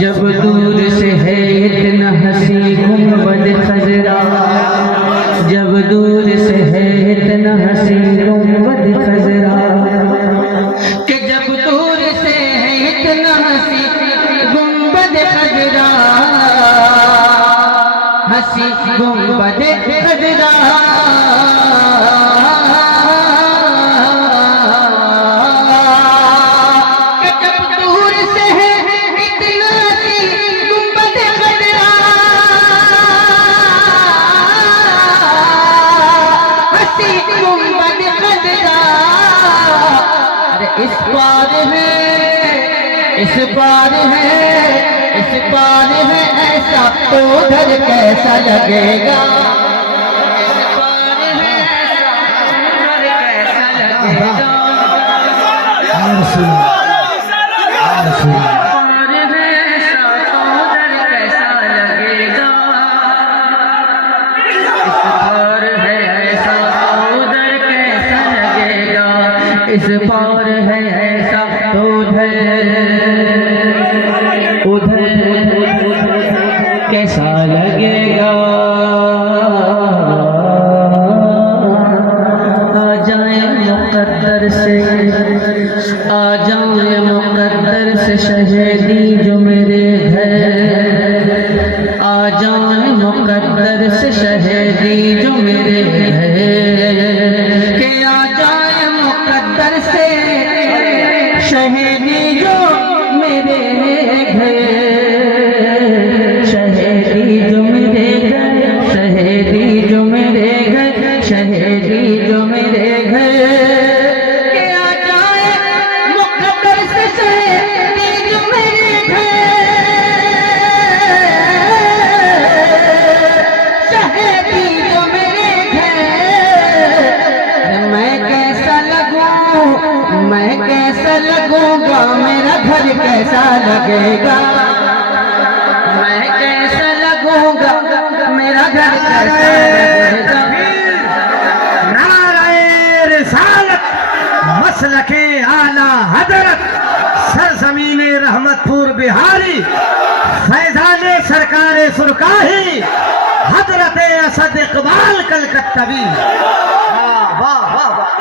जब दूर से है इतना हंसी गुंबद खजरा, जब दूर से है इतना हंसी गुंबद खजरा, कि जब दूर से है इतना हंसी गुंबद खजरा, हंसी गुंबद खजरा, इस पार है, इस पार है, इस पार है ऐसा तो उधर कैसा लगेगा, इस पार है ऐसा उधर कैसा लगेगा, पार है ऐसा तो उधर कैसा लगेगा, इस पार है ऐसा तो उधर कैसा लगेगा, इस पार है ऐसा तो उधर कैसा लगेगा। आ जाए मुक़द्दर से, आ जाए मुक़द्दर से शहीदी जो मेरे घर, आ जाए मुक़द्दर से शहीदी जो मेरे घर, के आ जाए मुक़द्दर से शहीदी जो मेरे घर, शहीदी जो मेरे घर, शहीदी जो मेरे घर, शहीदी जो मेरे घर, के आ जाए मुक़द्दर से शहीदी जो मेरे घर, शहीदी जो मेरे घर। मैं कैसा लगूं, मैं कैसा लगूंगा, मेरा घर कैसा लगेगा, मैं कैसा लगूंगा, मेरा घर कैसा लगेगा। नारे रिसालत मसलके आला हजरत सरजमीने रहमतपुर बिहारी फैजाने सरकारे सुरकाही हजरत असद इकबाल कलकत्तवी। वाह वाह वाह वाह।